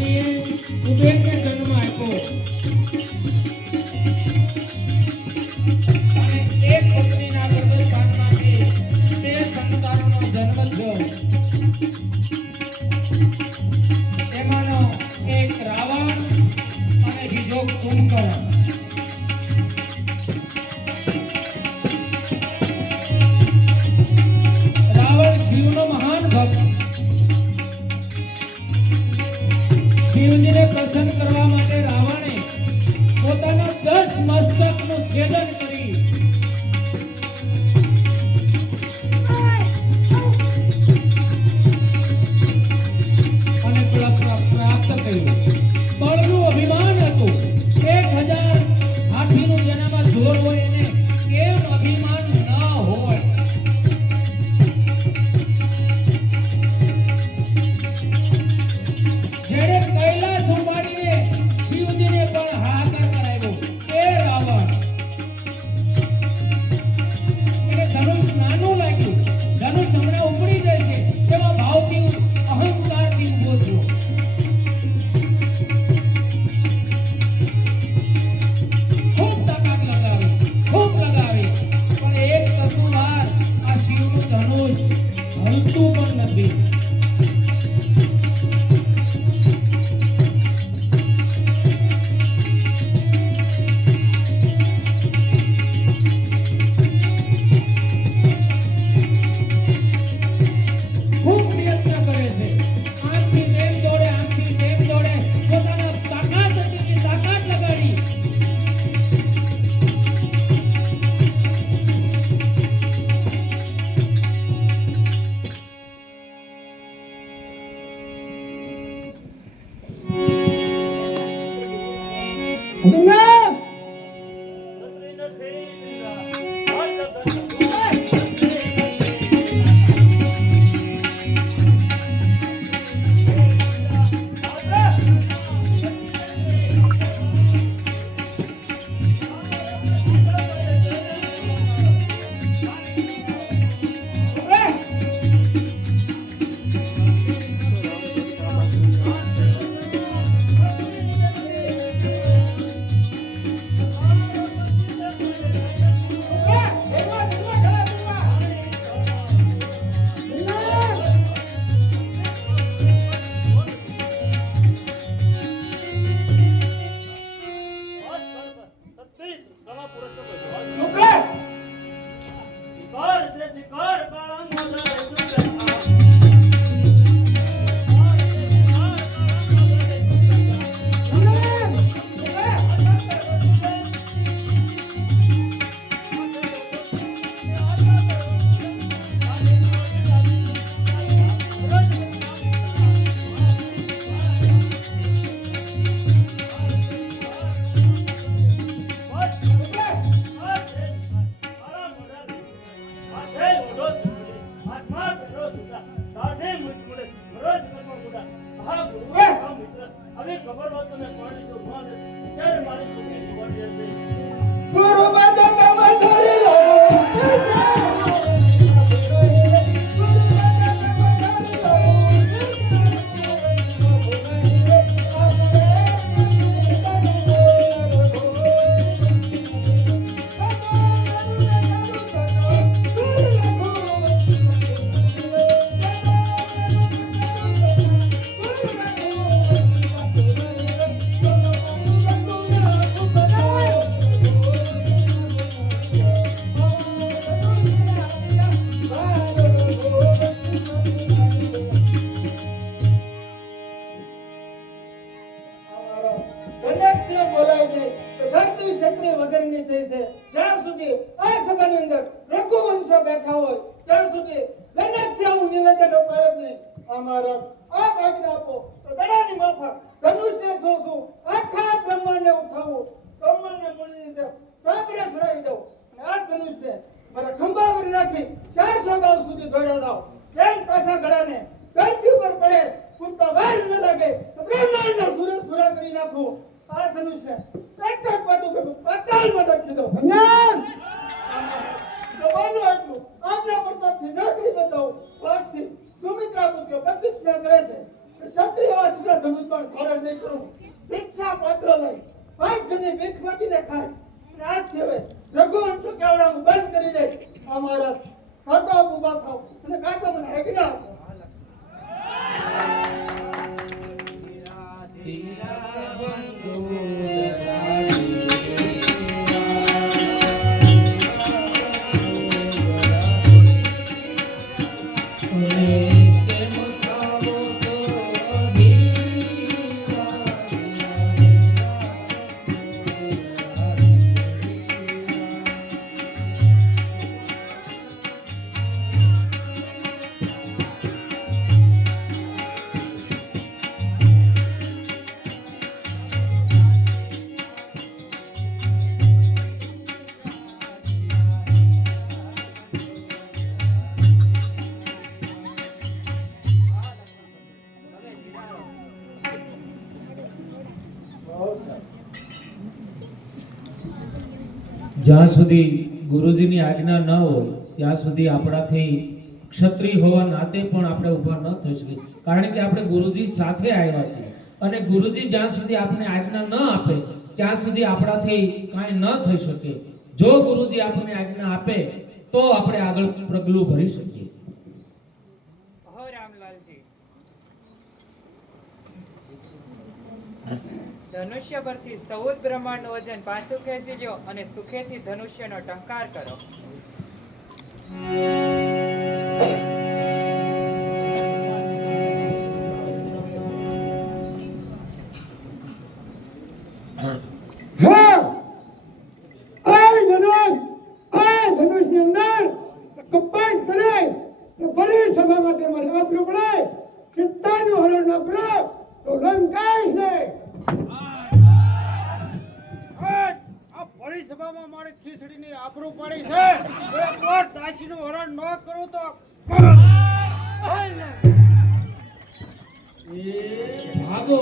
અગ્નિએ કુબેરને જન્મ આપ્યો અને એક પત્નીના ગર્ભસ્થાનમાંથી બે સંતાનોનો જન્મ થયો. એમાંનો એક રાવણ અને બીજો કુંભકર્ણ. રાવણ શિવનો મહાન ભક્ત. શિવજીને પ્રસન્ન કરવા માટે રાવણે પોતાના 10 મસ્તકનું છેદન કરી અને પ્રાપ્ત કર્યું. બળનું અભિમાન હતું. 1000 હાથીનું જેનામાં જોર હોય એને કેમ અભિમાન ન હોય? જેણે કૈલાસ ઉપાડીને શિવજીને પણ હાહાકાર કરાવ્યો એ રાવણ. એને ધનુષ નાનું લાગ્યું. ધનુષ હમણાં ઉપડી જશે તેવા ભાવથી અહંકારથી ઊભો થયો. ખૂબ તાકાત લગાવી પણ એક કસુવાર આ શિવનું ધનુષ હલતું પણ નથી. ખૂબ પ્રયત્ન કરે છે. આમથી તેમ દોડે પોતાના તાકાત એટલી તાકાત લગાડી આ ધનુષને એક એક પાટું કે પાતાળમાં નાખી દો. દબાણો એટલું આપના પ્રતાપથી નોકરી બતાવો. વાસ્તી સુમિત્રા પુત્ર પ્રતિજ્ઞા કરે છે ક્ષત્રિય વાસના ધનુષ પણ ધારણ નહીં કરું. ભિક્ષા પાત્ર લઈ 5 ઘરની ભીખ માંગીને ખાય. આજથી હવે રઘુવંશ કેવડાનું બંધ કરી દે. અમારા કાતો ઉભા થાવ અને કાતો મને આજ્ઞા આપો. જ્યાં સુધી ગુરુજીની આજ્ઞા ન હોય ત્યાં સુધી આપણાથી ક્ષત્રિય હોવા નાતે પણ આપણે ઊભા ન થઈ શકીએ. કારણ કે આપણે ગુરુજી સાથે આવ્યા છીએ અને ગુરુજી જ્યાં સુધી આપણને આજ્ઞા ન આપે ત્યાં સુધી આપણાથી કાંઈ ન થઈ શકે. જો ગુરુજી આપણને આજ્ઞા આપે તો આપણે આગળ પગલું ભરી શકીએ. અહો રામલાલજી, ધનુષ્ય પરથી 14 બ્રહ્માંડનું વજન પાછું ખેંચી લ્યો અને સુખેથી ધનુષ્યનો ટંકાર કરો. ધનુષની અંદર કપાટ કરે ભલે સભામાં તમારે આપ્યું પડે ચિત્તાનું હરણ ન કરો તો લંકાઈશ ને. આ ભરી સભામાં મારી ખીચડીની આબરૂ પડી છે. એકવાર દાસીનું હરણ ન કરું તો ભાગો.